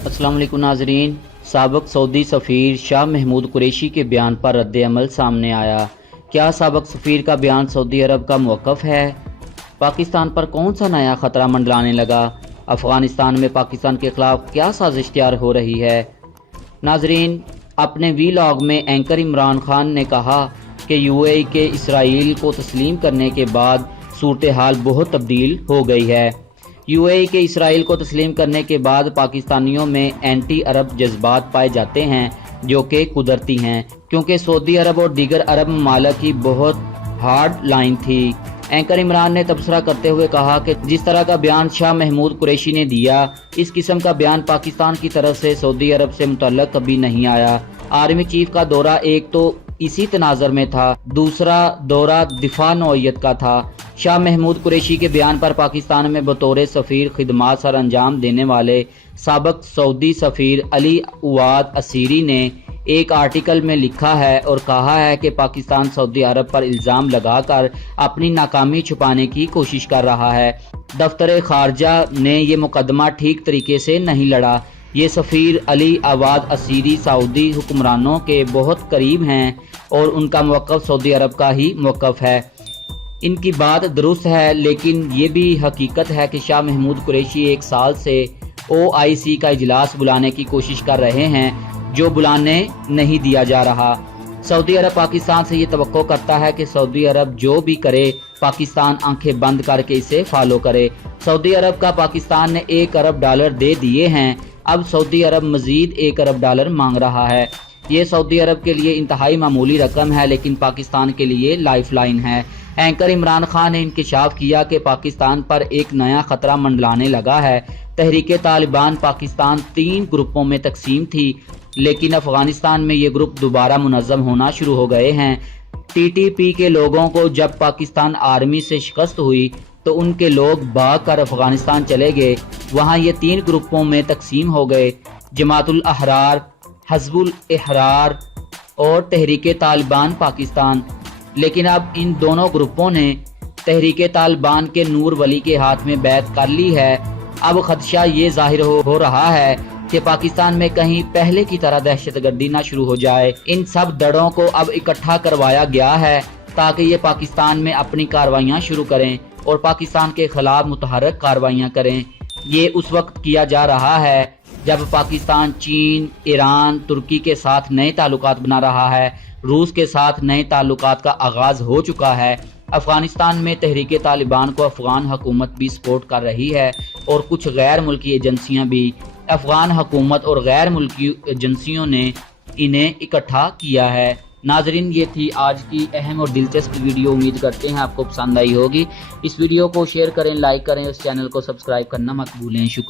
अस्सलाम वालेकुम नाजरीन। साबिक सऊदी सफ़ीर शाह महमूद कुरैशी के बयान पर रद्द अमल सामने आया। क्या साबिक सफ़ीर का बयान सऊदी अरब का मौक़िफ़ है? पाकिस्तान पर कौन सा नया ख़तरा मंडलाने लगा? अफ़गानिस्तान में पाकिस्तान के ख़िलाफ़ क्या साजिश तैयार हो रही है? नाजरीन, अपने वीलॉग में एंकर इमरान खान ने कहा कि यूएई के इसराइल को तस्लीम करने के बाद सूरत हाल बहुत तब्दील हो गई है। यूएई के इसराइल को तस्लीम करने के बाद पाकिस्तानियों में एंटी अरब जज्बात पाए जाते हैं, जो कि कुदरती हैं, क्योंकि सऊदी अरब और दीगर अरब ममालिक की बहुत हार्ड लाइन थी। एंकर इमरान ने तबसरा करते हुए कहा कि जिस तरह का बयान शाह महमूद कुरैशी ने दिया, इस किस्म का बयान पाकिस्तान की तरफ से सऊदी अरब से मुतल्लक कभी नहीं आया। आर्मी चीफ का दौरा एक तो इसी तनाज़र में था, दूसरा दौरा दिफा नौइयत का था। शाह महमूद कुरैशी के बयान पर पाकिस्तान में बतौर सफ़ीर खिदमात सर अंजाम देने वाले साबिक सऊदी सफ़ीर अली उवाद असीरी ने एक आर्टिकल में लिखा है और कहा है कि पाकिस्तान सऊदी अरब पर इल्ज़ाम लगाकर अपनी नाकामी छुपाने की कोशिश कर रहा है। दफ्तर खारजा ने ये मुकदमा ठीक तरीके से नहीं लड़ा। ये सफ़ीर अली अवाद असीरी सऊदी हुक्मरानों के बहुत करीब हैं और उनका मौक़िफ़ सऊदी अरब का ही मौक़िफ़ है। इनकी बात दुरुस्त है, लेकिन ये भी हकीकत है कि शाह महमूद कुरैशी एक साल से OIC का इजलास बुलाने की कोशिश कर रहे हैं, जो बुलाने नहीं दिया जा रहा। सऊदी अरब पाकिस्तान से ये तवक्को करता है कि सऊदी अरब जो भी करे, पाकिस्तान आंखें बंद करके इसे फॉलो करे। सऊदी अरब का पाकिस्तान ने $1 अरब दे दिए हैं। अब सऊदी अरब मजीद $1 अरब मांग रहा है। ये सऊदी अरब के लिए इंतहाई मामूली रकम है, लेकिन पाकिस्तान के लिए लाइफ लाइन है। एंकर इमरान खान ने इंकशाफ किया कि पाकिस्तान पर एक नया खतरा मंडलाने लगा है। तहरीक तालिबान पाकिस्तान 3 ग्रुपों में तकसीम थी, लेकिन अफगानिस्तान में ये ग्रुप दोबारा मुनज़्ज़म होना शुरू हो गए हैं। TTP के लोगों को जब पाकिस्तान आर्मी से शिकस्त हुई तो उनके लोग भाग कर अफगानिस्तान चले गए। वहाँ ये 3 ग्रुपों में तकसीम हो गए, जमातुल अहरार, हज़बुल अहरार और तहरीक तालिबान पाकिस्तान। लेकिन अब इन दोनों ग्रुपों ने तहरीक तालिबान के नूर वली के हाथ में बैत कर ली है। अब खदशा ये जाहिर हो रहा है कि पाकिस्तान में कहीं पहले की तरह दहशतगर्दी ना शुरू हो जाए। इन सब दड़ों को अब इकट्ठा करवाया गया है ताकि ये पाकिस्तान में अपनी कार्रवाइयाँ शुरू करें और पाकिस्तान के खिलाफ मुतहर्रिक कार्रवाइयाँ करें। ये उस वक्त किया जा रहा है जब पाकिस्तान चीन, ईरान, तुर्की के साथ नए ताल्लुकात बना रहा है। रूस के साथ नए ताल्लुकात का आगाज़ हो चुका है। अफगानिस्तान में तहरीक तालिबान को अफगान हुकूमत भी सपोर्ट कर रही है और कुछ गैर मुल्की एजेंसियां भी। अफगान हुकूमत और गैर मुल्की एजेंसियों ने इन्हें इकट्ठा किया है। नाजरीन, ये थी आज की अहम और दिलचस्प वीडियो। उम्मीद करते हैं आपको पसंद आई होगी। इस वीडियो को शेयर करें, लाइक करें, इस चैनल को सब्सक्राइब करना मत भूलें। शुक्रिया।